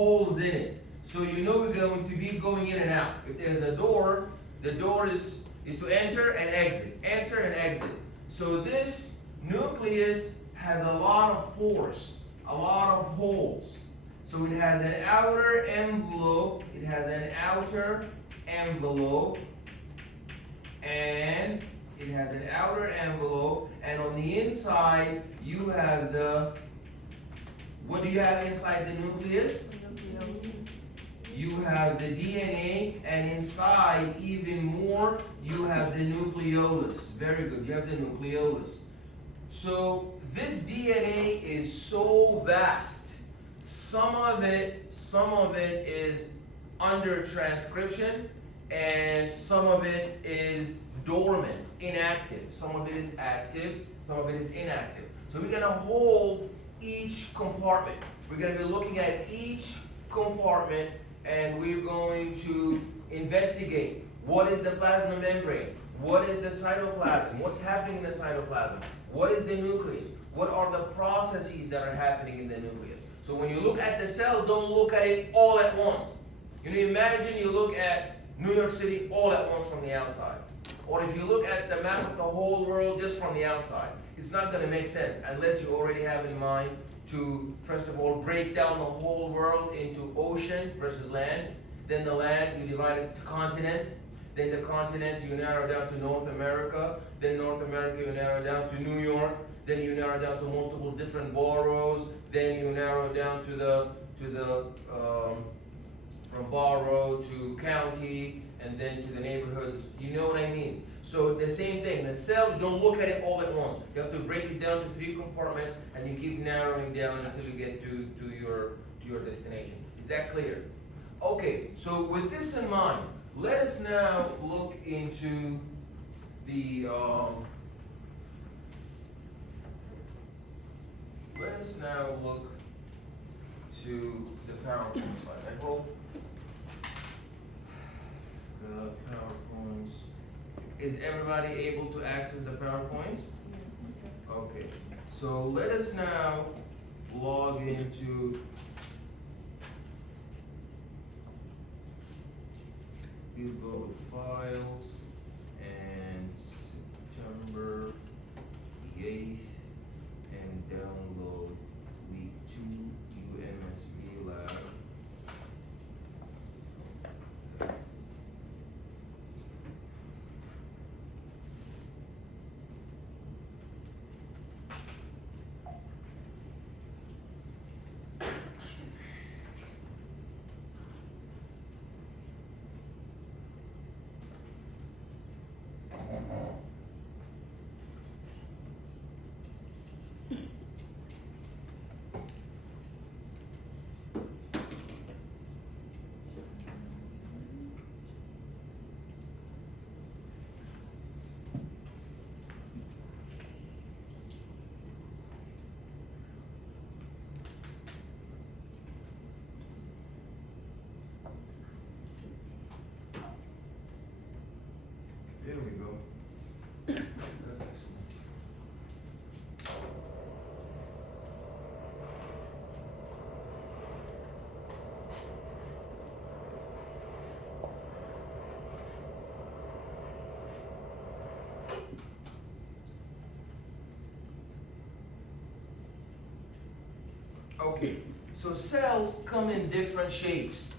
holes in it. So you know we're going to be going in and out. If there's a door, the door is to enter and exit, enter and exit. So this nucleus has a lot of pores, a lot of holes. So it has an outer envelope, it has an outer envelope, and it has an outer envelope, and on the inside you have the, what do you have inside the nucleus? You have the DNA, and inside even more, you have the nucleolus. Very good, you have the nucleolus. So this DNA is so vast. Some of it is under transcription, and some of it is dormant, inactive. Some of it is active, some of it is inactive. So we're gonna hold each compartment. We're gonna be looking at each compartment, and we're going to investigate what is the plasma membrane, what is the cytoplasm, what's happening in the cytoplasm, what is the nucleus, what are the processes that are happening in the nucleus. So when you look at the cell, don't look at it all at once. You know, imagine you look at New York City all at once from the outside. Or if you look at the map of the whole world just from the outside, it's not going to make sense unless you already have in mind to, first of all, break down the whole world into ocean versus land. Then the land, you divide it to continents. Then the continents, you narrow down to North America. Then North America, you narrow down to New York. Then you narrow down to multiple different boroughs. Then you narrow down to the from borough to county, and then to the neighborhoods. You know what I mean? So the same thing, the cell, you don't look at it all at once. You have to break it down to 3 compartments, and you keep narrowing down until you get to your destination. Is that clear? Okay, so with this in mind, let us now look into the let us now look to the PowerPoint slide. I hope the PowerPoints. Is everybody able to access the PowerPoints? Okay. So let us now log into you go to files and September the 8th and download week 2 UMSV lab. There we go. That's excellent. Okay, so cells come in different shapes.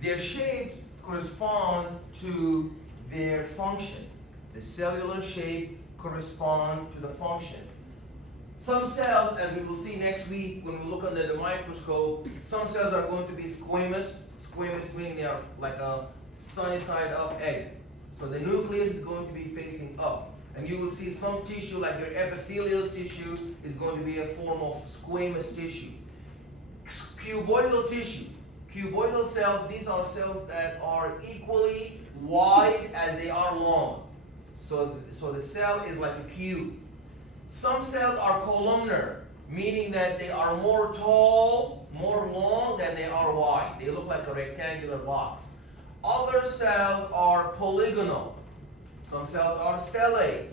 Their shapes correspond to their function. The cellular shape corresponds to the function. Some cells, as we will see next week when we look under the microscope, some cells are going to be squamous. Squamous meaning they are like a sunny side up egg. So the nucleus is going to be facing up. And you will see some tissue, like your epithelial tissue, is going to be a form of squamous tissue. Cuboidal tissue. Cuboidal cells, these are cells that are equally wide as they are long. So the cell is like a cube. Some cells are columnar, meaning that they are more tall, more long than they are wide. They look like a rectangular box. Other cells are polygonal. Some cells are stellate.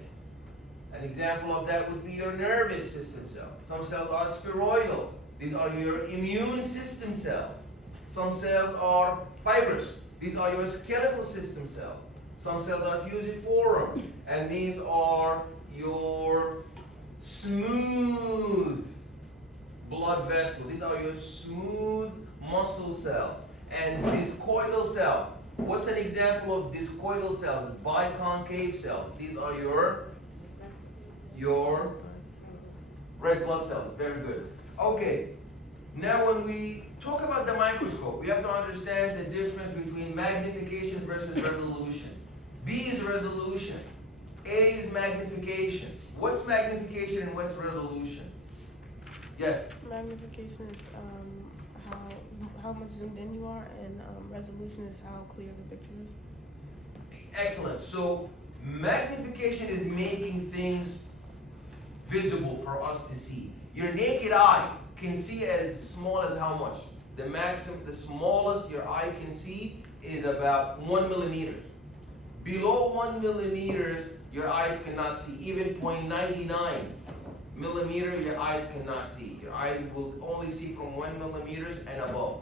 An example of that would be your nervous system cells. Some cells are spheroidal. These are your immune system cells. Some cells are fibrous. These are your skeletal system cells. Some cells are fusiform, and these are your smooth blood vessels. These are your smooth muscle cells. And discoidal cells. What's an example of discoidal cells? Biconcave cells. These are your red blood cells. Very good. Okay. Now when we talk about the microscope, we have to understand the difference between magnification versus resolution. B is resolution. A is magnification. What's magnification and what's resolution? Yes? Magnification is how much zoomed in you are, and resolution is how clear the picture is. Excellent. So magnification is making things visible for us to see. Your naked eye can see as small as how much? The smallest your eye can see is about 1 millimeter. Below 1 millimeters, your eyes cannot see. Even 0.99 millimeter, your eyes cannot see. Your eyes will only see from 1 millimeters and above.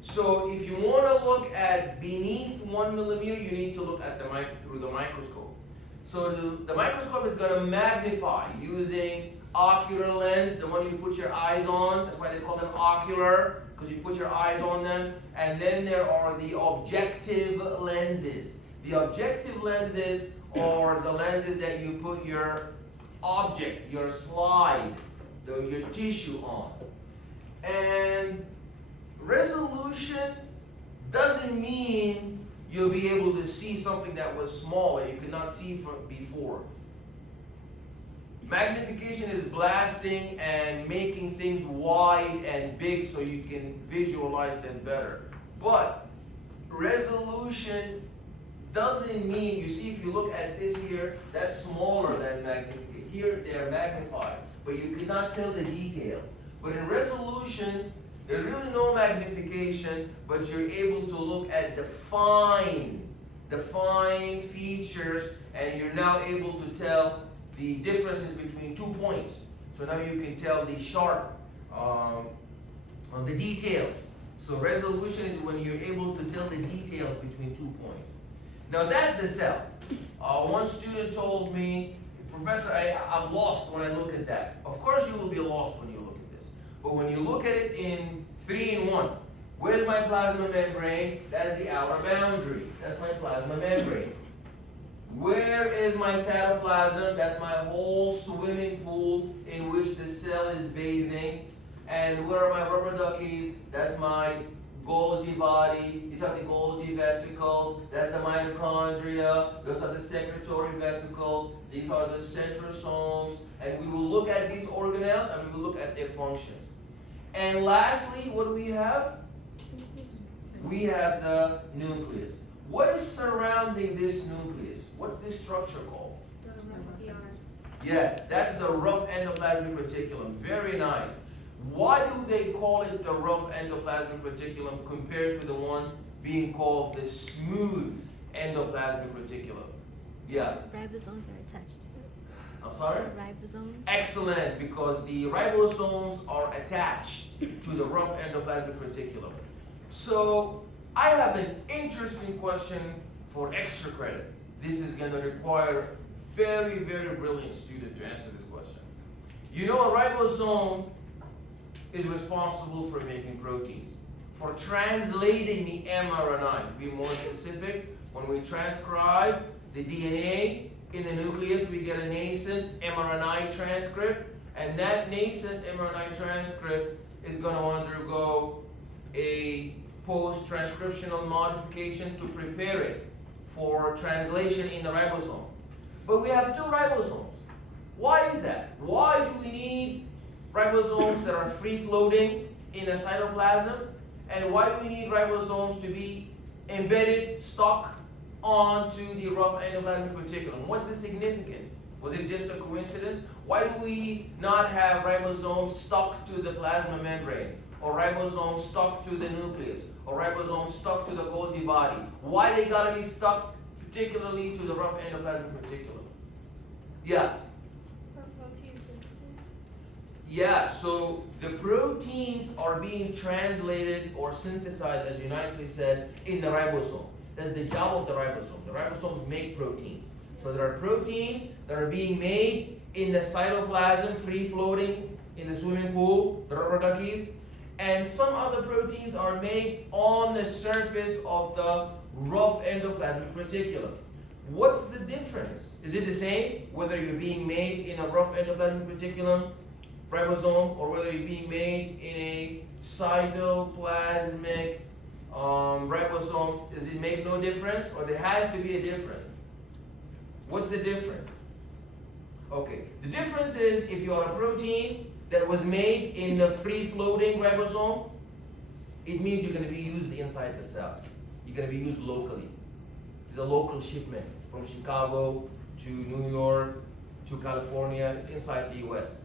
So if you want to look at beneath 1 millimeter, you need to look at through the microscope. So the microscope is going to magnify using ocular lens, the one you put your eyes on. That's why they call them ocular, because you put your eyes on them. And then there are the objective lenses. The objective lenses are the lenses that you put your object, your slide, your tissue on. And resolution doesn't mean you'll be able to see something that was smaller you could not see from before. Magnification is blasting and making things wide and big so you can visualize them better. But resolution doesn't mean, you see, if you look at this here, that's smaller than magnification. Here they're magnified, but you cannot tell the details. But in resolution, there's really no magnification, but you're able to look at the fine features, and you're now able to tell the differences between 2 points. So now you can tell the sharp, the details. So resolution is when you're able to tell the details between 2 points. Now that's the cell. One student told me, Professor, I'm lost when I look at that. Of course you will be lost when you look at this. But when you look at it in 3-in-1, where's my plasma membrane? That's the outer boundary. That's my plasma membrane. Where is my cytoplasm? That's my whole swimming pool in which the cell is bathing. And where are my rubber duckies? That's my Golgi body. These are the Golgi vesicles. That's the mitochondria. Those are the secretory vesicles. These are the centrosomes. And we will look at these organelles and we will look at their functions. And lastly, what do we have? We have the nucleus. What is surrounding this nucleus? What's this structure called? Yeah, that's the rough endoplasmic reticulum. Very nice. Why do they call it the rough endoplasmic reticulum compared to the one being called the smooth endoplasmic reticulum? Yeah. Ribosomes are attached to it. I'm sorry? Ribosomes. Excellent, because the ribosomes are attached to the rough endoplasmic reticulum. So I have an interesting question for extra credit. This is going to require very, very brilliant student to answer this question. You know, a ribosome is responsible for making proteins, for translating the mRNA. To be more specific, when we transcribe the DNA in the nucleus, we get a nascent mRNA transcript, and that nascent mRNA transcript is going to undergo a post-transcriptional modification to prepare it for translation in the ribosome. But we have 2 ribosomes. Why is that? Why do we need ribosomes that are free-floating in a cytoplasm? And why do we need ribosomes to be embedded, stuck onto the rough endoplasmic reticulum? What's the significance? Was it just a coincidence? Why do we not have ribosomes stuck to the plasma membrane, or ribosomes stuck to the nucleus, or ribosomes stuck to the Golgi body? Why they gotta be stuck particularly to the rough endoplasmic reticulum? Yeah. For protein synthesis? Yeah, so the proteins are being translated or synthesized, as you nicely said, in the ribosome. That's the job of the ribosome. The ribosomes make protein. So there are proteins that are being made in the cytoplasm, free floating in the swimming pool, the rubber duckies, and some other proteins are made on the surface of the rough endoplasmic reticulum. What's the difference? Is it the same whether you're being made in a rough endoplasmic reticulum ribosome or whether you're being made in a cytoplasmic ribosome? Does it make no difference, or there has to be a difference? What's the difference? Okay, the difference is if you are a protein that was made in the free-floating ribosome, it means you're going to be used inside the cell. You're going to be used locally. It's a local shipment from Chicago to New York to California. It's inside the US.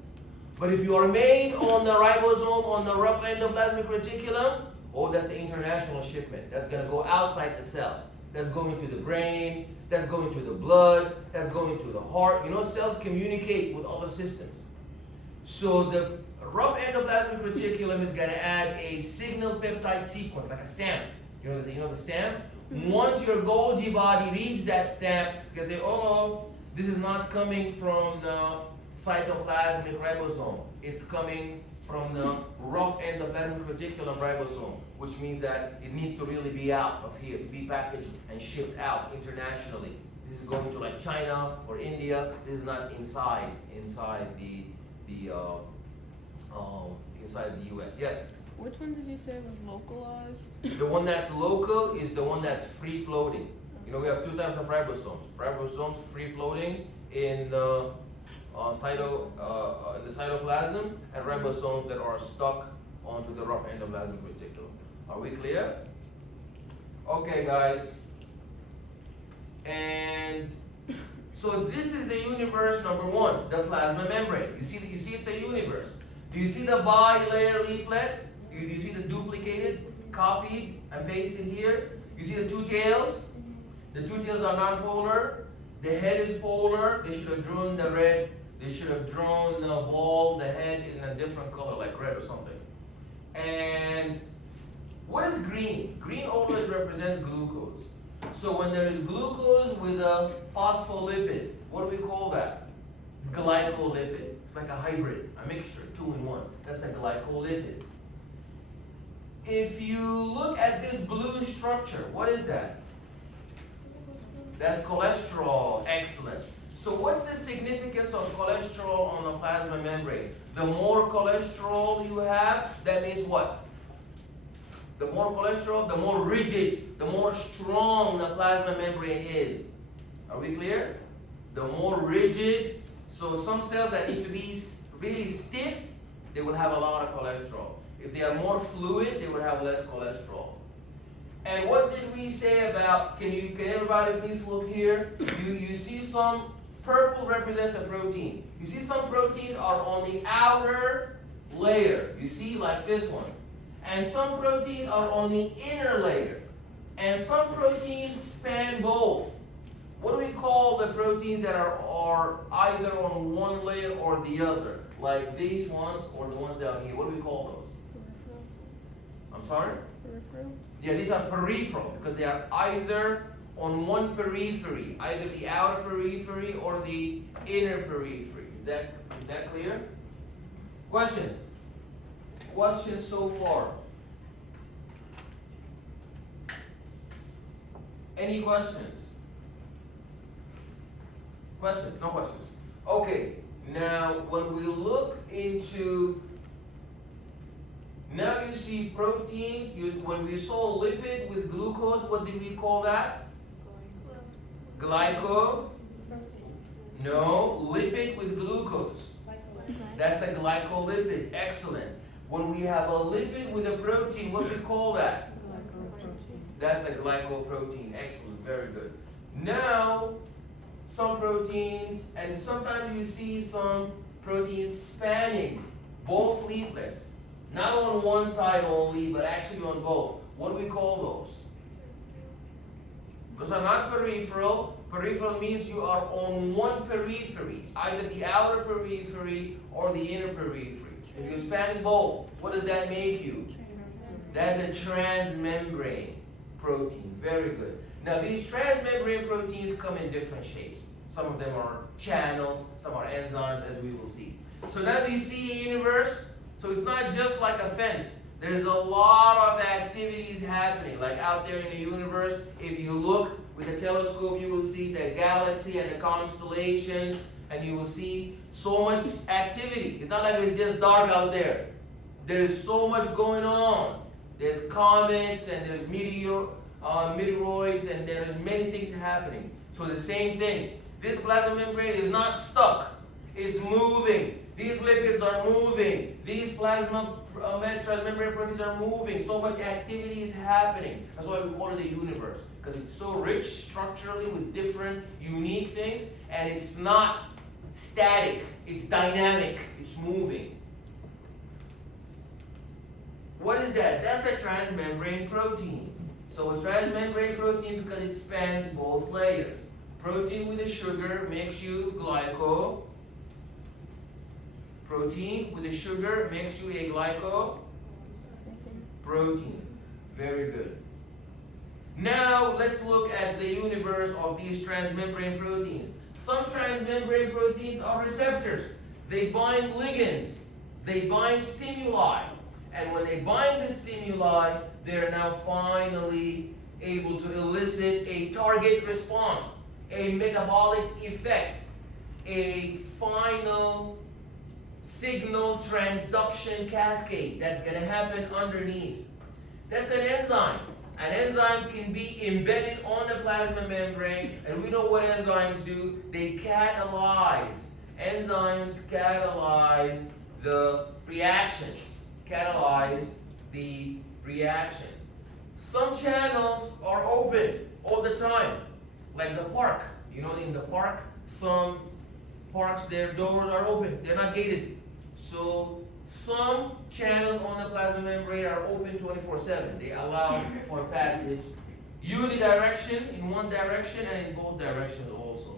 But if you are made on the ribosome, on the rough endoplasmic reticulum, oh, that's the international shipment. That's going to go outside the cell. That's going to the brain. That's going to the blood. That's going to the heart. You know, cells communicate with other systems. So the rough endoplasmic reticulum is going to add a signal peptide sequence, like a stamp. You know the stamp? Once your Golgi body reads that stamp, it's going to say, oh, this is not coming from the cytoplasmic ribosome. It's coming from the rough endoplasmic reticulum ribosome, which means that it needs to really be out of here, to be packaged and shipped out internationally. This is going to like China or India. This is not inside the US. Yes? Which one did you say was localized? The one that's local is the one that's free floating. You know, we have two types of ribosomes. Ribosomes free floating in the cytoplasm, and ribosomes that are stuck onto the rough endoplasmic reticulum. Are we clear? Okay, guys. And so this is the universe number one, the plasma membrane. You see it's a universe. Do you see the bi-layer leaflet? Do you see the duplicated, copied, and pasted here? You see the two tails? The two tails are non-polar. The head is polar. They should have drawn the red. They should have drawn the ball. The head is in a different color, like red or something. And what is green? Green always represents glucose. So when there is glucose with a phospholipid, what do we call that? Glycolipid. It's like a hybrid, a mixture, 2 in 1. That's a glycolipid. If you look at this blue structure, what is that? That's cholesterol. Excellent. So what's the significance of cholesterol on the plasma membrane? The more cholesterol you have, that means what? The more cholesterol, the more rigid, the more strong the plasma membrane is. Are we clear? The more rigid, so some cells that need to be really stiff, they will have a lot of cholesterol. If they are more fluid, they will have less cholesterol. And what did we say about, can everybody please look here? You see some, purple represents a protein. You see some proteins are on the outer layer. You see, like this one. And some proteins are on the inner layer. And some proteins span both. What do we call the proteins that are either on one layer or the other? Like these ones or the ones down here. What do we call those? I'm sorry? Peripheral? Yeah, these are peripheral because they are either on one periphery, either the outer periphery or the inner periphery. Is that clear? Questions? Questions so far? Any questions? Questions? No questions. Okay, now when we look into, now you see proteins, when we saw lipid with glucose, what did we call that? Glyco? No, lipid with glucose. That's a glycolipid. Excellent. When we have a lipid with a protein, what do we call that? That's a glycoprotein. Excellent. Very good. Now, some proteins, and sometimes you see some proteins spanning both leaflets. Not on one side only, but actually on both. What do we call those? Those are not peripheral. Peripheral means you are on one periphery, either the outer periphery or the inner periphery. If you're spanning both, what does that make you? That's a transmembrane protein. Very good. Now these transmembrane proteins come in different shapes. Some of them are channels, some are enzymes, as we will see. So now do you see a universe? So it's not just like a fence. There's a lot of activities happening. Like out there in the universe, if you look with a telescope, you will see the galaxy and the constellations, and you will see so much activity. It's not like it's just dark out there. There's so much going on. There's comets and there's meteoroids, and there's many things happening. So the same thing. This plasma membrane is not stuck. It's moving. These lipids are moving. These plasma transmembrane proteins are moving. So much activity is happening. That's why we call it the universe, because it's so rich structurally with different unique things, and it's not static. It's dynamic. It's moving. What is that? That's a transmembrane protein. So a transmembrane protein, because it spans both layers. Protein with a sugar makes you glyco. Protein with a sugar makes you a glycoprotein. Very good. Now let's look at the universe of these transmembrane proteins. Some transmembrane proteins are receptors. They bind ligands. They bind stimuli. And when they bind the stimuli, they're now finally able to elicit a target response, a metabolic effect, a final signal transduction cascade that's going to happen underneath. That's an enzyme. An enzyme can be embedded on the plasma membrane, and we know what enzymes do. They catalyze. Enzymes catalyze the reactions. Some channels are open all the time, like the park. You know, in the park, some parks, their doors are open. They're not gated. So some channels on the plasma membrane are open 24/7. They allow for passage unidirection in one direction and in both directions also.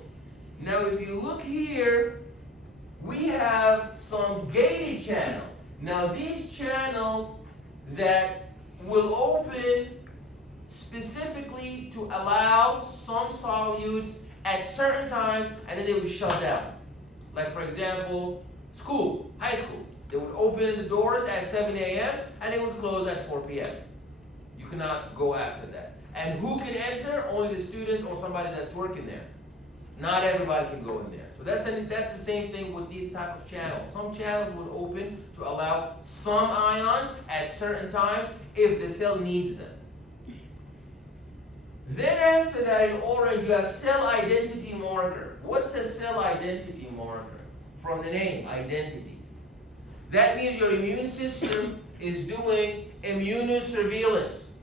Now if you look here, we have some gated channels. Now these channels that will open specifically to allow some solutes at certain times, and then they would shut down. Like for example, school, high school. They would open the doors at 7 a.m. and they would close at 4 p.m. You cannot go after that. And who can enter? Only the students or somebody that's working there. Not everybody can go in there. So that's the same thing with these type of channels. Some channels would open to allow some ions at certain times if the cell needs them. Then after that, in orange, you have cell identity marker. What's a cell identity marker? From the name, identity. That means your immune system is doing immunosurveillance.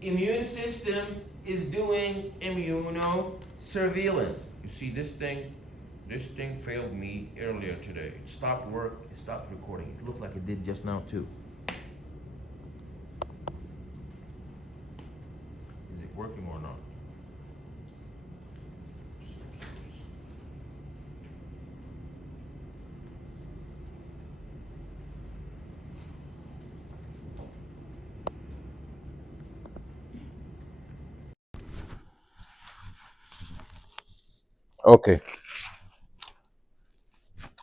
Immune system is doing immunosurveillance. You see this thing failed me earlier today. It stopped work, it stopped recording. It looked like it did just now too. Is it working or not? Okay.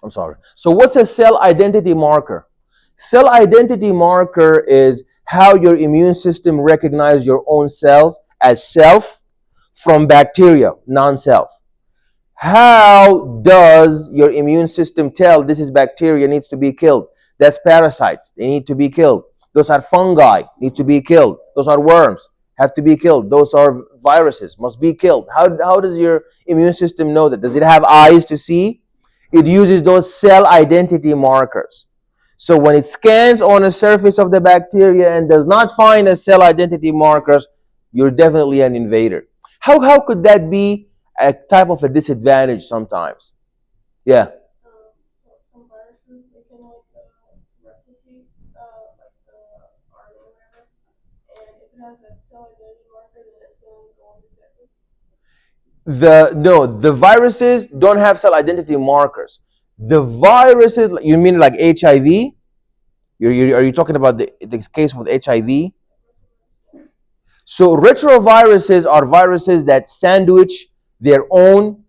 I'm sorry. So what's a cell identity marker? Cell identity marker is how your immune system recognizes your own cells as self from bacteria, non-self. How does your immune system tell this is bacteria, needs to be killed? That's parasites. They need to be killed. Those are fungi, need to be killed. Those are worms, have to be killed. Those are viruses, must be killed. How does your immune system know that? Does it have eyes to see? It uses those cell identity markers. So when it scans on the surface of the bacteria and does not find a cell identity markers, you're definitely an invader. How could that be a type of a disadvantage sometimes? Yeah. So some viruses, they can replicate like the RNA or whatever, and if it has that cell identity marker, then it's going to go undetected. The viruses don't have cell identity markers. The viruses, you mean like HIV? Are you talking about the case with HIV? So retroviruses are viruses that sandwich their own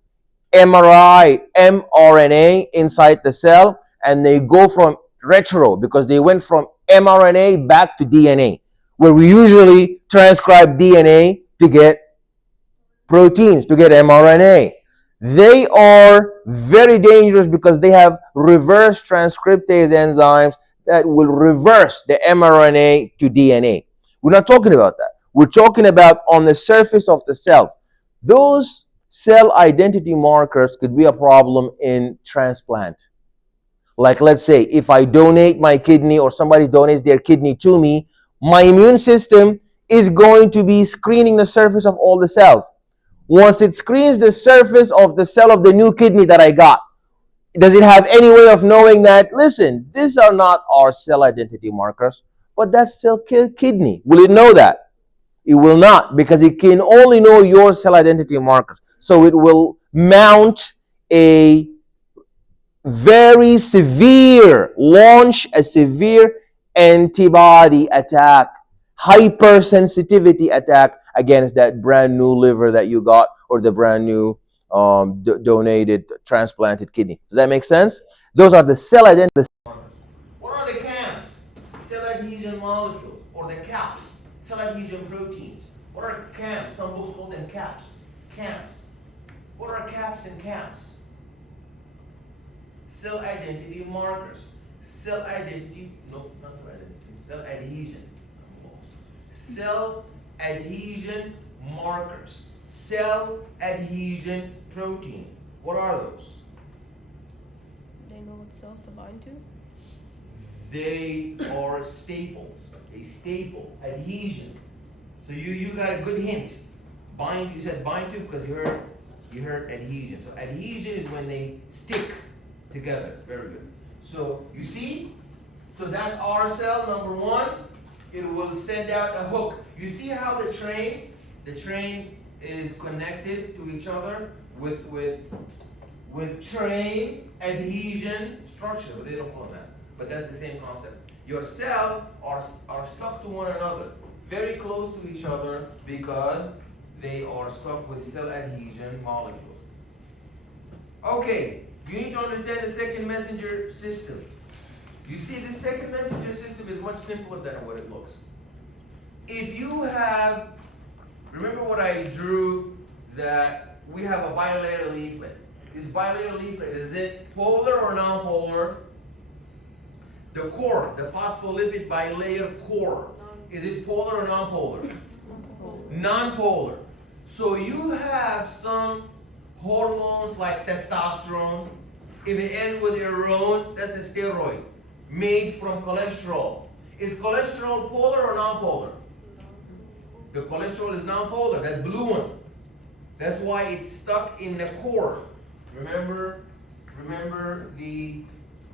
mRNA inside the cell, and they go from retro because they went from mRNA back to DNA, where we usually transcribe DNA to get proteins, to get mRNA. They are very dangerous because they have reverse transcriptase enzymes that will reverse the mRNA to DNA. We're not talking about that. We're talking about on the surface of the cells. Those cell identity markers could be a problem in transplant. Like, let's say, if I donate my kidney or somebody donates their kidney to me, my immune system is going to be screening the surface of all the cells. Once it screens the surface of the cell of the new kidney that I got, does it have any way of knowing that, listen, these are not our cell identity markers, but that's still kidney? Will it know that? It will not, because it can only know your cell identity markers. So it will mount a launch a severe antibody attack, hypersensitivity attack against that brand new liver that you got, or the brand new donated transplanted kidney. Does that make sense? Those are the cell identity. What are the CAMs? Cell adhesion molecules, or the CAPs, cell adhesion proteins. What are CAMs? Some books call them CAPs. CAMs. What are CAPs and CAMs? Cell identity markers. Cell identity, no, not cell identity, cell adhesion. Cell adhesion markers. Cell adhesion protein. What are those? They know what cells to bind to? They are staples. A staple. Adhesion. So you got a good hint. Bind, you said bind to because you heard adhesion. So adhesion is when they stick together. Very good. So you see? So that's our cell, number one. It will send out a hook. You see how the train is connected to each other with train adhesion structure, but they don't call it that. But that's the same concept. Your cells are stuck to one another, very close to each other, because they are stuck with cell adhesion molecules. Okay, you need to understand the second messenger system. You see, this second messenger system is much simpler than what it looks. If you have, remember what I drew, that we have a bilayer leaflet. This bilayer leaflet, is it polar or non-polar? The core, the phospholipid bilayer core, is it polar or non-polar? Non-polar. So you have some hormones like testosterone. If it ends with erone, that's a steroid made from cholesterol. Is cholesterol polar or non-polar? The cholesterol is non-polar, that blue one. That's why it's stuck in the core. Remember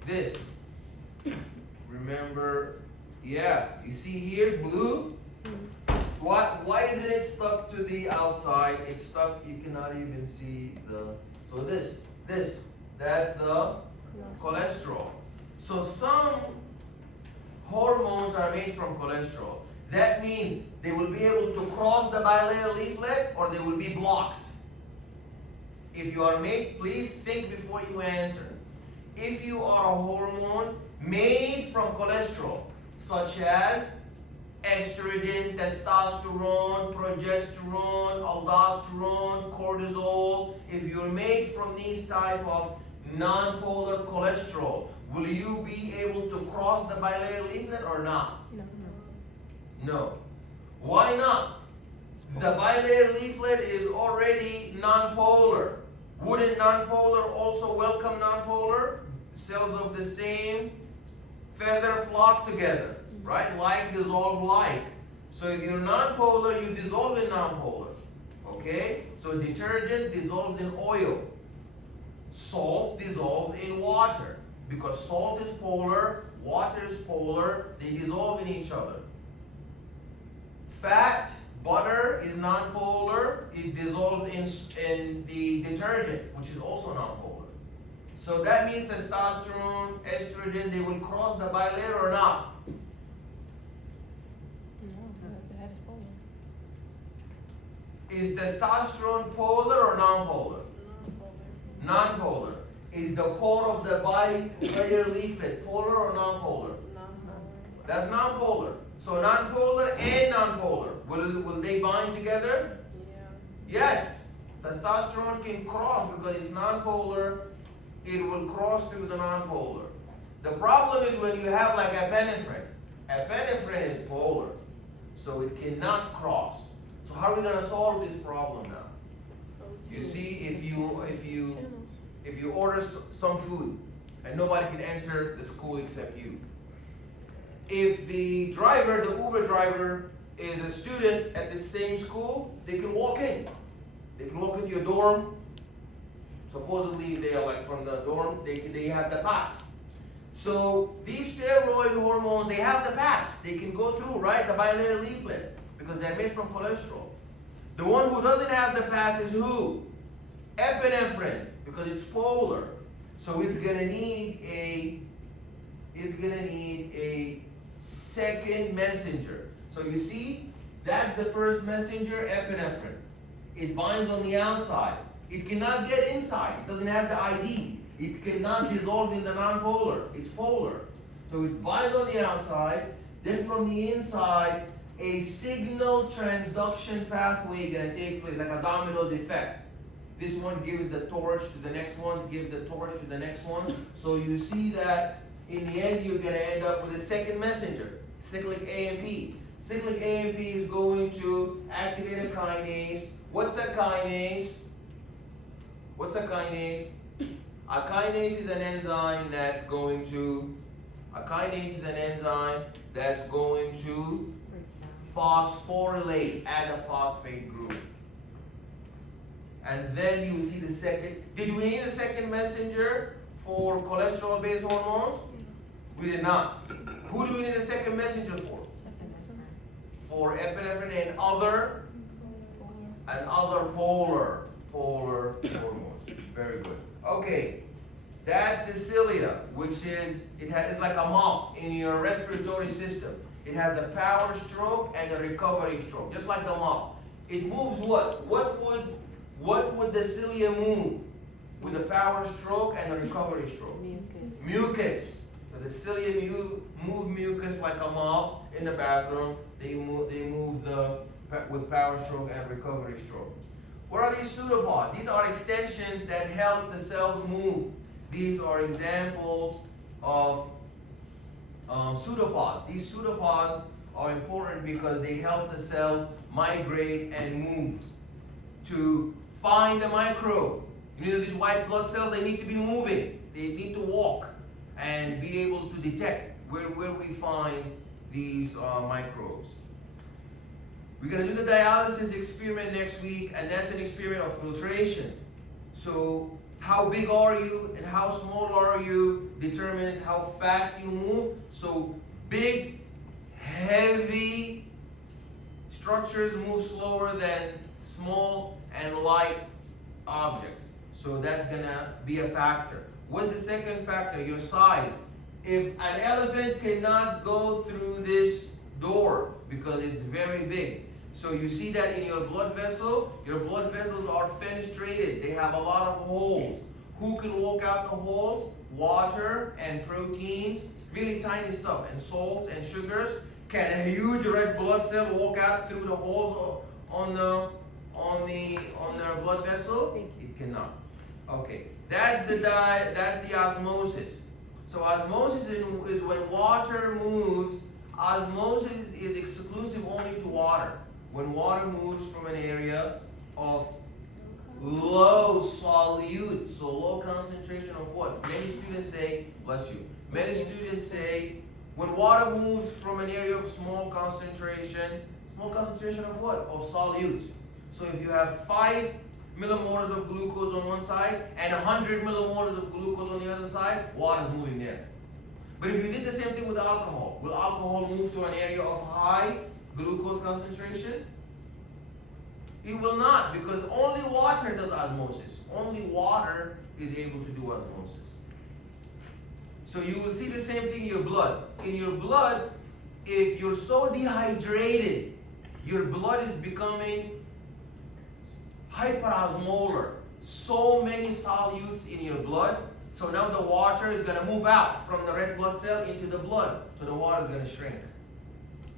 this. Remember, yeah, you see here, blue? Why isn't it stuck to the outside? It's stuck, you cannot even see so this, that's the cholesterol. So some hormones are made from cholesterol. That means they will be able to cross the bilayer leaflet, or they will be blocked. If you are made, please think before you answer. If you are a hormone made from cholesterol, such as estrogen, testosterone, progesterone, aldosterone, cortisol, if you're made from these type of non-polar cholesterol, will you be able to cross the bilayer leaflet or not? No. Why not? The bilayer leaflet is already non-polar. Wouldn't non-polar also welcome non-polar? Cells of the same feather flock together, right? Like dissolve like. So if you're non-polar, you dissolve in non-polar. Okay? So detergent dissolves in oil. Salt dissolves in water. Because salt is polar, water is polar, they dissolve in each other. Fat, butter is non-polar, it dissolves in the detergent, which is also non-polar. So that means testosterone, estrogen, they will cross the bilateral or not? Is testosterone polar or non-polar? Non-polar. Is the core of the bilateral leaflet polar or non-polar? That's non-polar. So non-polar and non-polar. Will they bind together? Yes. Testosterone can cross because it's non-polar. It will cross through the non-polar. The problem is when you have like epinephrine. Epinephrine is polar. So it cannot cross. So how are we gonna solve this problem now? You see, if you order some food and nobody can enter the school except you. If the driver, the Uber driver, is a student at the same school, they can walk in. They can walk into your dorm. Supposedly they are like from the dorm, they have the pass. So these steroid hormones, they have the pass. They can go through, right? The bilateral leaflet, because they're made from cholesterol. The one who doesn't have the pass is who? Epinephrine, because it's polar. So it's gonna need a second messenger. So you see, that's the first messenger, epinephrine. It binds on the outside. It cannot get inside. It doesn't have the ID. It cannot dissolve in the non-polar. It's polar. So it binds on the outside. Then from the inside, a signal transduction pathway gonna take place, like a dominoes effect. This one gives the torch to the next one, gives the torch to the next one. So you see that in the end, you're gonna end up with a second messenger, cyclic AMP. Cyclic AMP is going to activate a kinase. What's a kinase? What's a kinase? A kinase is an enzyme that's going to phosphorylate, add a phosphate group. And then you see the second. Did we need a second messenger for cholesterol-based hormones? We did not. Who do we need a second messenger for? For epinephrine and other polar hormones. Very good. Okay, that's the cilia, which is it's like a mop in your respiratory system. It has a power stroke and a recovery stroke, just like the mop. It moves what? What would the cilia move with a power stroke and a recovery stroke? Mucus. So the cilia move mucus like a mop in the bathroom. They move with power stroke and recovery stroke. What are these pseudopods? These are extensions that help the cells move. These are examples of pseudopods. These pseudopods are important because they help the cell migrate and move to find a microbe. You know, these white blood cells, they need to be moving. They need to walk and be able to detect where we find these microbes. We're going to do the dialysis experiment next week, and that's an experiment of filtration. So how big are you and how small are you determines how fast you move. So big, heavy structures move slower than small and light objects. So that's gonna be a factor. What's the second factor? Your size. If an elephant cannot go through this door because it's very big. So you see that in your blood vessel, your blood vessels are fenestrated. They have a lot of holes. Who can walk out the holes? Water and proteins, really tiny stuff, and salt and sugars. Can a huge red blood cell walk out through the holes on their blood vessel? It cannot. Okay, that's the osmosis. So osmosis is when water moves. Osmosis is exclusive only to water. When water moves from an area of low solute, so low concentration of what? Many students say, bless you. Many students say, when water moves from an area of small concentration of what? Of solutes. So if you have 5 millimolars of glucose on one side and 100 millimolars of glucose on the other side, water is moving there. But if you did the same thing with alcohol, will alcohol move to an area of high glucose concentration? It will not, because only water does osmosis. Only water is able to do osmosis. So you will see the same thing in your blood. In your blood, if you're so dehydrated, your blood is becoming hyperosmolar. So many solutes in your blood. So now the water is going to move out from the red blood cell into the blood. So the water is going to shrink.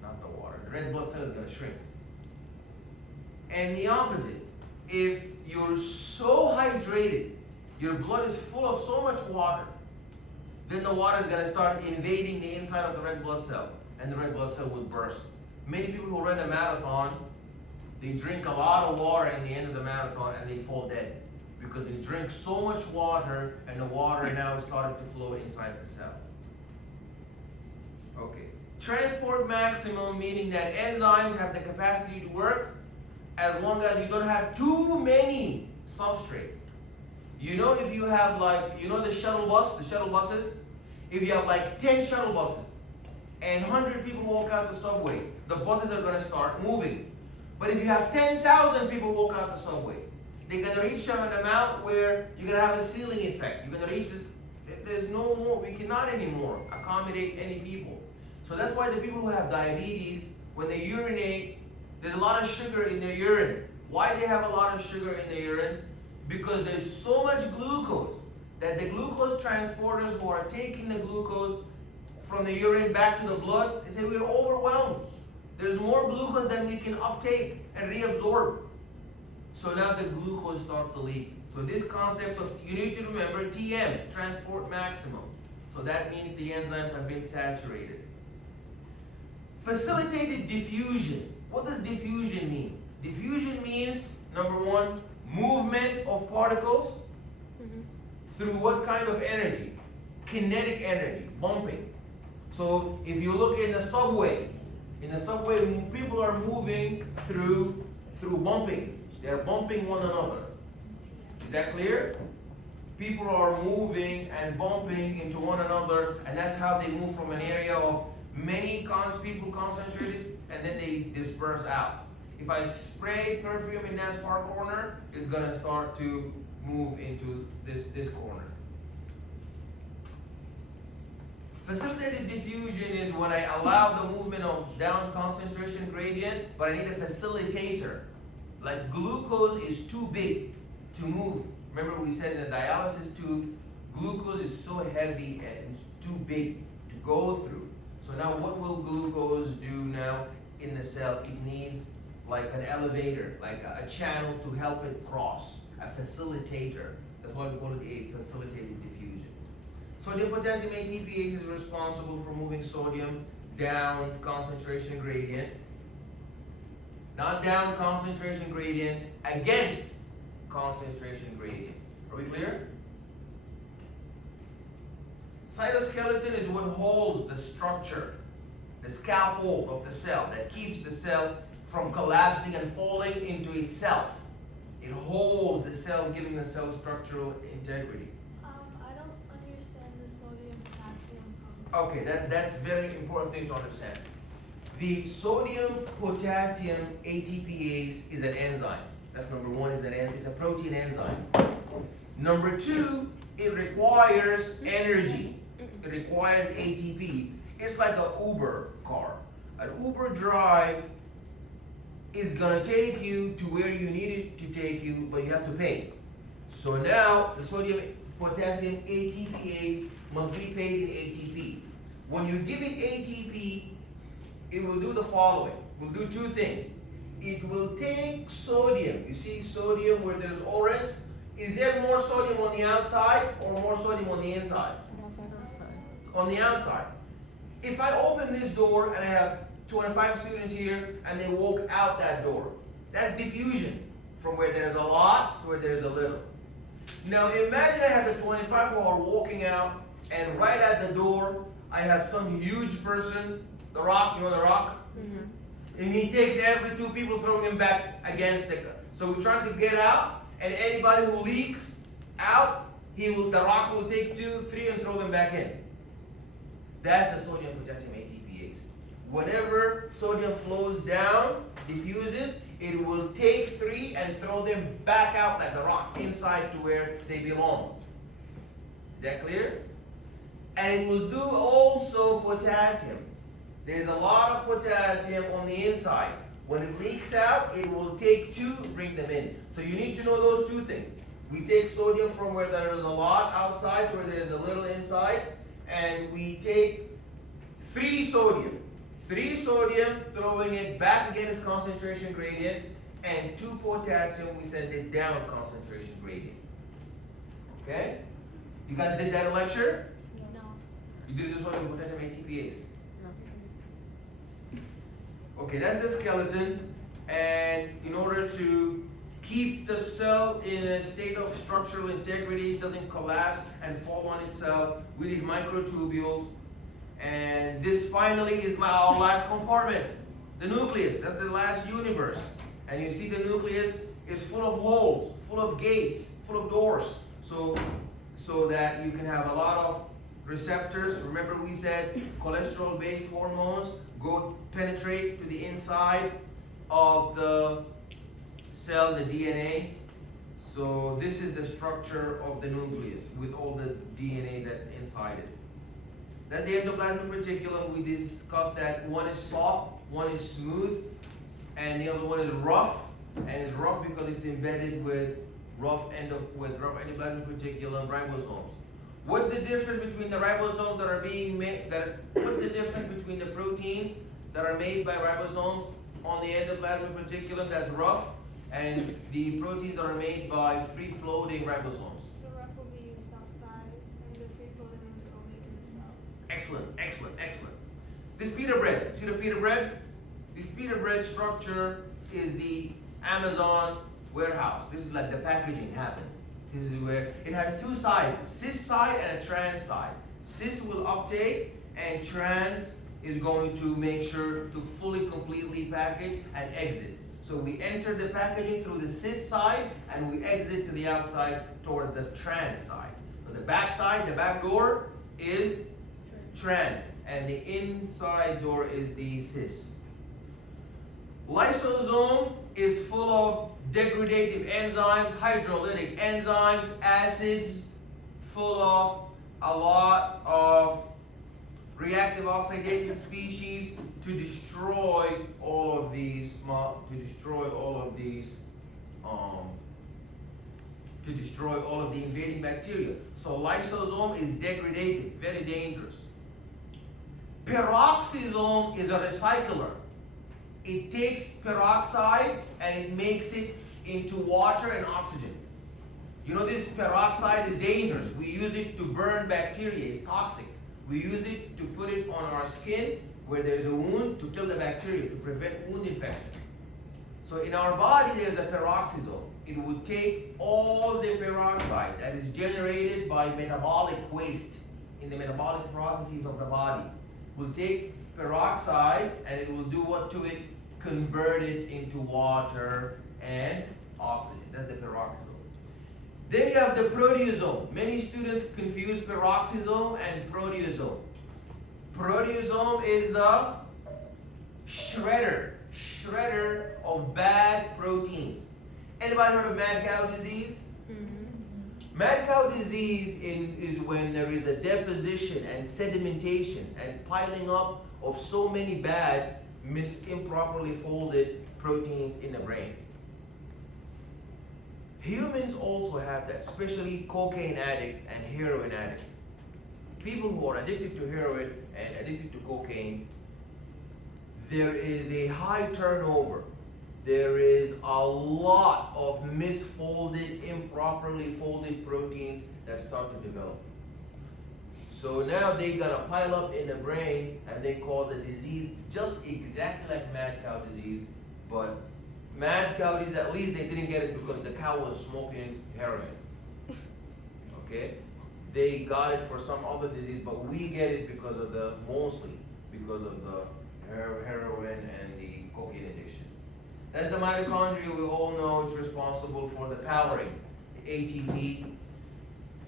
Not the water. The red blood cell is going to shrink. And the opposite. If you're so hydrated, your blood is full of so much water, then the water is going to start invading the inside of the red blood cell, and the red blood cell will burst. Many people who run a marathon, they drink a lot of water in the end of the marathon and they fall dead because they drink so much water and the water now is starting to flow inside the cell. Okay. Transport maximum, meaning that enzymes have the capacity to work as long as you don't have too many substrates. You know, if you have like, you know the shuttle buses? If you have like 10 shuttle buses and 100 people walk out the subway, the buses are going to start moving. But if you have 10,000 people walk out the subway, they're going to reach an amount where you're going to have a ceiling effect. You're going to reach this, there's no more, we cannot anymore accommodate any people. So that's why the people who have diabetes, when they urinate, there's a lot of sugar in their urine. Why they have a lot of sugar in their urine? Because there's so much glucose that the glucose transporters who are taking the glucose from the urine back to the blood, they say we're overwhelmed. There's more glucose than we can uptake and reabsorb. So now the glucose starts to leak. So this concept of, you need to remember TM, transport maximum. So that means the enzymes have been saturated. Facilitated diffusion. What does diffusion mean? Diffusion means, number one, movement of particles through what kind of energy? Kinetic energy, bumping. So if you look in the subway, people are moving through bumping. They're bumping one another. Is that clear? People are moving and bumping into one another, and that's how they move from an area of many people concentrated, and then they disperse out. If I spray perfume in that far corner, it's gonna start to move into this corner. Facilitated diffusion is when I allow the movement of down concentration gradient, but I need a facilitator. Like glucose is too big to move. Remember we said in the dialysis tube, glucose is so heavy and it's too big to go through. So now what will glucose do now in the cell? It needs like an elevator, like a channel to help it cross, a facilitator. That's why we call it a facilitated diffusion. Sodium potassium ATPase is responsible for moving sodium down concentration gradient. Not down concentration gradient, against concentration gradient. Are we clear? Cytoskeleton is what holds the structure, the scaffold of the cell that keeps the cell from collapsing and falling into itself. It holds the cell, giving the cell structural integrity. I don't understand the sodium potassium. Okay, that's very important thing to understand. The sodium potassium ATPase is an enzyme. That's number one, it's a protein enzyme. Number two, it requires energy. It requires ATP. It's like an Uber car. An Uber drive is gonna take you to where you need it to take you, but you have to pay. So now the sodium potassium ATPase must be paid in ATP. When you give it ATP, it will do the following. It will do two things. It will take sodium. You see sodium where there's orange? Is there more sodium on the outside or more sodium on the inside? On the outside. If I open this door and I have 25 students here and they walk out that door, that's diffusion from where there's a lot to where there's a little. Now imagine I have the 25 who are walking out and right at the door I have some huge person, The Rock, you know The Rock? Mm-hmm. And he takes every two people, throwing him back against the. So we're trying to get out, and anybody who leaks out, The Rock will take 2, 3 and throw them back in. That's the sodium potassium ATPase. Whenever sodium flows down, diffuses, it will take 3 and throw them back out like The Rock inside to where they belong. Is that clear? And it will do also potassium. There's a lot of potassium on the inside. When it leaks out, it will take two, bring them in. So you need to know those two things. We take sodium from where there is a lot outside to where there is a little inside, and we take 3 sodium. 3 sodium, throwing it back against concentration gradient, and 2 potassium, we send it down concentration gradient. Okay? You guys did that in lecture? No. You did the sodium potassium ATPase. Okay, that's the skeleton, and in order to keep the cell in a state of structural integrity, it doesn't collapse and fall on itself, we need microtubules, and this finally is our last compartment, the nucleus. That's the last universe, and you see the nucleus is full of holes, full of gates, full of doors, so that you can have a lot of receptors. Remember we said cholesterol-based hormones go penetrate to the inside of the cell, the DNA. So this is the structure of the nucleus with all the DNA that's inside it. That's the endoplasmic reticulum. We discussed that one is soft, one is smooth, and the other one is rough. And it's rough because it's embedded with rough endoplasmic reticulum ribosomes. What's the difference between the ribosomes that are being made? What's the difference between the proteins that are made by ribosomes on the endoplasmic reticulum that's rough, and the proteins that are made by free-floating ribosomes? The rough will be used outside, and the free floating ones are only in the cell. Excellent, excellent, excellent. This pita bread, see the pita bread? This pita bread structure is the Amazon warehouse. This is like the packaging happens. This is where it has 2 sides, cis side and a trans side. Cis will uptake, and trans is going to make sure to fully, completely package and exit. So we enter the packaging through the cis side, and we exit to the outside toward the trans side. So the back side, the back door is trans, and the inside door is the cis. Lysosome is full of degradative enzymes, hydrolytic enzymes, acids, full of a lot of reactive oxidative species to destroy all of these invading bacteria. So lysosome is degradative, very dangerous. Peroxisome is a recycler. It takes peroxide and it makes it into water and oxygen. You know, this peroxide is dangerous. We use it to burn bacteria. It's toxic. We use it to put it on our skin where there is a wound to kill the bacteria, to prevent wound infection. So in our body, there's a peroxisome. It would take all the peroxide that is generated by metabolic waste in the metabolic processes of the body. Will take peroxide and it will do what to it? Convert it into water and oxygen. That's the peroxisome. Then you have the proteasome. Many students confuse peroxisome and proteasome. Proteasome is the shredder of bad proteins. Anybody heard of mad cow disease? Mm-hmm. Mad cow disease is when there is a deposition and sedimentation and piling up of so many bad, improperly folded proteins in the brain. Humans also have that, especially cocaine addict and heroin addict. People who are addicted to heroin and addicted to cocaine, there is a high turnover. There is a lot of misfolded, improperly folded proteins that start to develop. So now they gotta pile up in the brain and they cause a disease just exactly like mad cow disease, but mad cow disease, at least they didn't get it because the cow was smoking heroin. Okay? They got it for some other disease, but we get it mostly because of the heroin and the cocaine addiction. That's the mitochondria. We all know it's responsible for the powering, the ATP,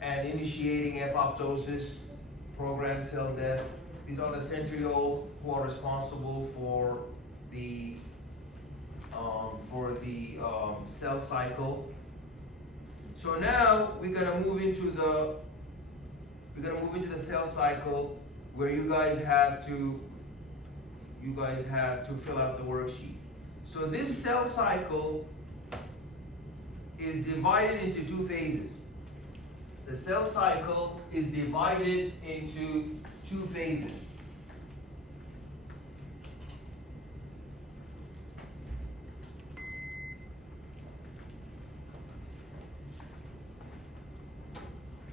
and initiating apoptosis, programmed cell death. These are the centrioles who are responsible for the cell cycle. So now we're gonna move into the we're gonna move into the cell cycle where you guys have to fill out the worksheet. So this cell cycle is divided into two phases. The cell cycle is divided into two phases.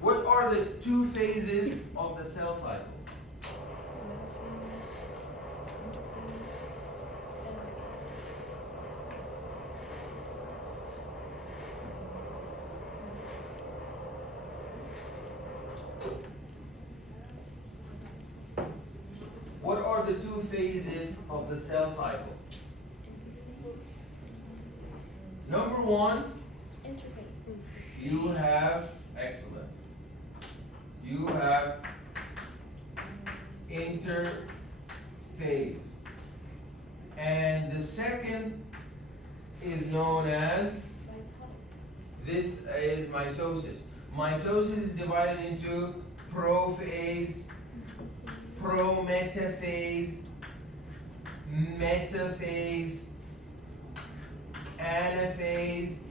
What are the two phases of the cell cycle? What are the two phases of the cell cycle? Number one, you have, excellent. You have interphase. And the second is known as, this is mitosis. Mitosis is divided into prophase, prometaphase, metaphase, anaphase,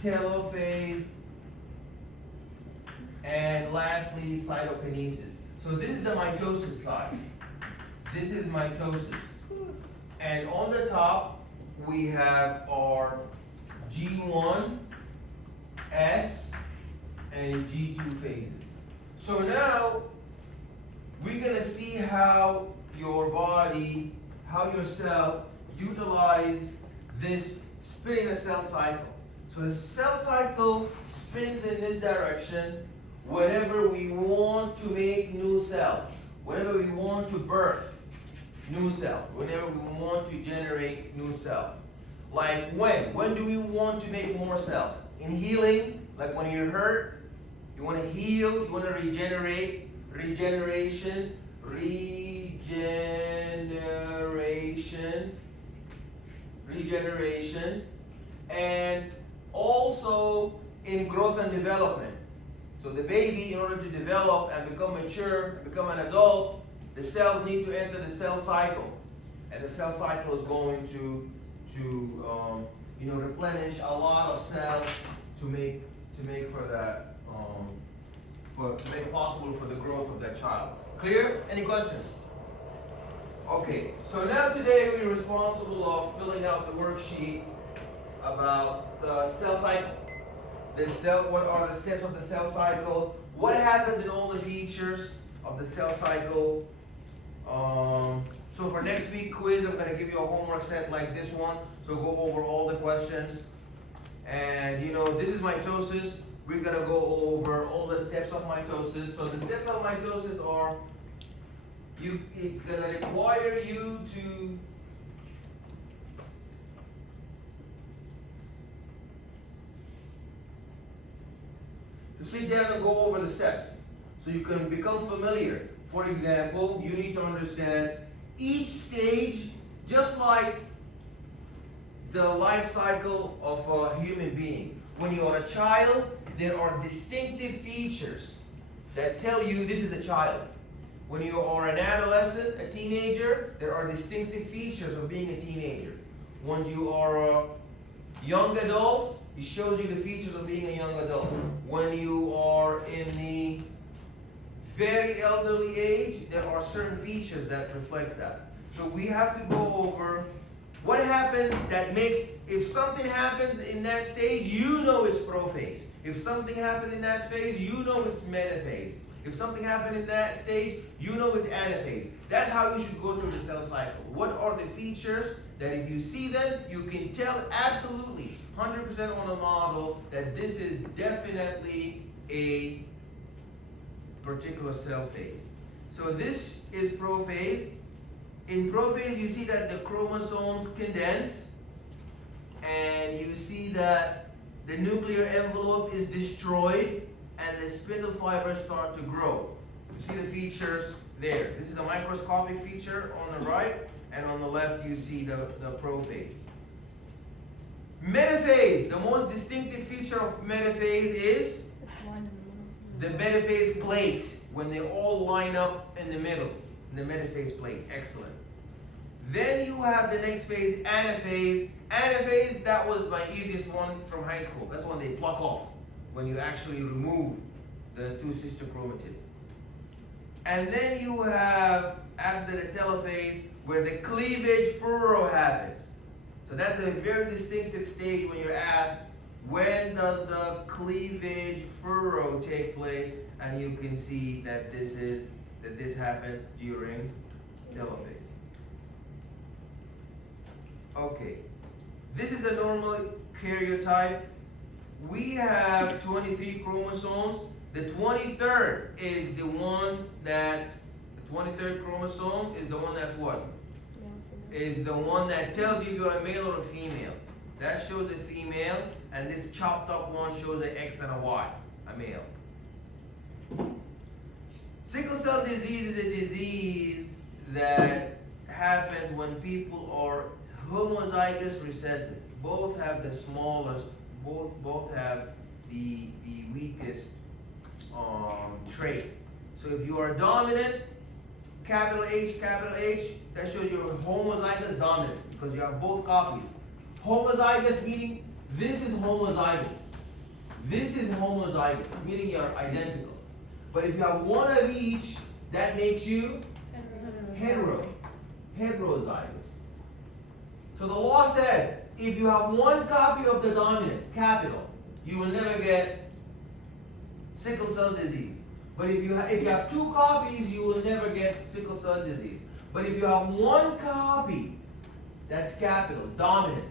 telophase, and lastly, cytokinesis. So this is the mitosis side. This is mitosis. And on the top, we have our G1, S, and G2 phases. So now, we're gonna see how your body, how your cells utilize this spinning a cell cycle. So the cell cycle spins in this direction whenever we want to make new cells, whenever we want to birth new cells, whenever we want to generate new cells. Like when? When do we want to make more cells? In healing, like when you're hurt, you want to heal, you want to regenerate, regeneration, and also in growth and development. So the baby, in order to develop and become mature, become an adult, the cells need to enter the cell cycle. And the cell cycle is going to replenish a lot of cells to make for that, to make it possible for the growth of that child. Clear? Any questions? Okay, so now today we're responsible of filling out the worksheet about the cell cycle. What are the steps of the cell cycle? What happens in all the features of the cell cycle? So for next week quiz, I'm going to give you a homework set like this one. So go over all the questions. And this is mitosis. We're going to go over all the steps of mitosis. So the steps of mitosis are, it's going to require you to sit down and go over the steps so you can become familiar. For example, you need to understand each stage, just like the life cycle of a human being. When you are a child, there are distinctive features that tell you this is a child. When you are an adolescent, a teenager, there are distinctive features of being a teenager. When you are a young adult, it shows you the features of being a young adult. When you are in the very elderly age, there are certain features that reflect that. So we have to go over what happens that makes, if something happens in that stage, it's prophase. If something happened in that phase, it's metaphase. If something happened in that stage, it's anaphase. That's how you should go through the cell cycle. What are the features that if you see them, you can tell absolutely 100% on a model that this is definitely a particular cell phase. So this is prophase. In prophase, you see that the chromosomes condense, and you see that the nuclear envelope is destroyed, and the spindle fibers start to grow. You see the features there. This is a microscopic feature on the right, and on the left you see the prophase. Metaphase, the most distinctive feature of metaphase is The metaphase plate, when they all line up in the middle, the metaphase plate, excellent. Then you have the next phase, anaphase. Anaphase, that was my easiest one from high school. That's when they pluck off, when you actually remove the two sister chromatids. And then you have, after the telophase, where the cleavage furrow happens. So that's a very distinctive stage when you're asked, when does the cleavage furrow take place? And you can see that this happens during telophase. Okay, this is the normal karyotype. We have 23 chromosomes. The 23rd is the one that's, the 23rd chromosome is the one that's what? Is the one that tells you if you're a male or a female. That shows a female, and this chopped up one shows an X and a Y, a male. Sickle cell disease is a disease that happens when people are homozygous recessive. Both have the smallest, both have the weakest trait. So if you are dominant, capital H, that shows you're homozygous dominant because you have both copies. Homozygous meaning this is homozygous. This is homozygous, meaning you're identical. But if you have one of each, that makes you heterozygous. So the law says if you have one copy of the dominant, capital, you will never get sickle cell disease. But if you have two copies, you will never get sickle cell disease. But if you have one copy that's capital, dominant,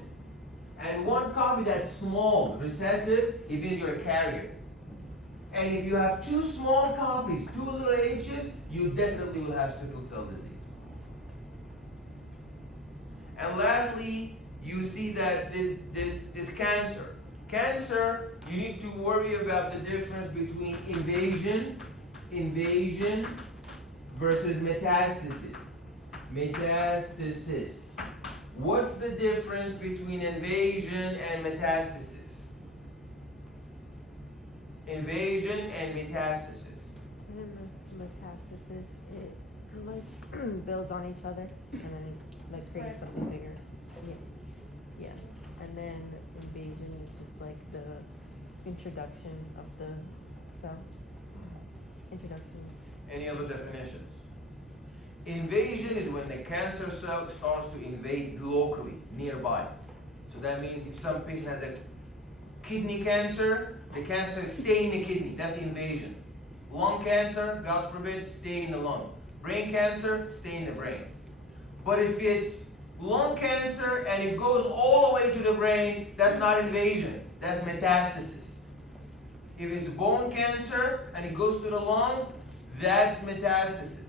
and one copy that's small, recessive, it means you're a carrier. And if you have two small copies, two little h's, you definitely will have sickle cell disease. And lastly, you see that this cancer. Cancer, you need to worry about the difference between invasion versus metastasis. Metastasis. What's the difference between invasion and metastasis? Invasion and metastasis. Metastasis, it like builds on each other and then it like creates something bigger. Yeah. And then invasion is just like the introduction of the cell. Introduction. Any other definitions? Invasion is when the cancer cell starts to invade locally, nearby. So that means if some patient has a kidney cancer, the cancer stay in the kidney. That's invasion. Lung cancer, God forbid, stay in the lung. Brain cancer, stay in the brain. But if it's lung cancer and it goes all the way to the brain, that's not invasion. That's metastasis. If it's bone cancer and it goes to the lung, that's metastasis.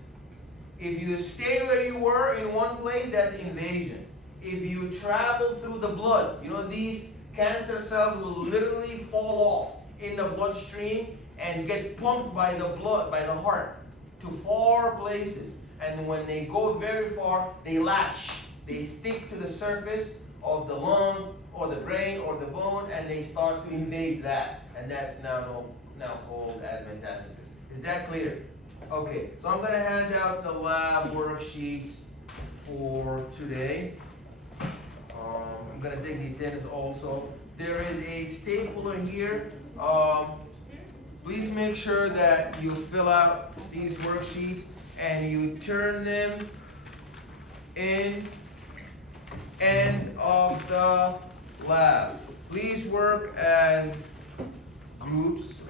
If you stay where you were in one place, that's invasion. If you travel through the blood, you know these cancer cells will literally fall off in the bloodstream and get pumped by the blood, by the heart, to far places. And when they go very far, they latch. They stick to the surface of the lung or the brain or the bone, and they start to invade that. And that's now called as metastasis. Is that clear? Okay, so I'm going to hand out the lab worksheets for today. I'm going to take the attendance also. There is a stapler here. Please make sure that you fill out these worksheets and you turn them in end of the lab. Please work as groups.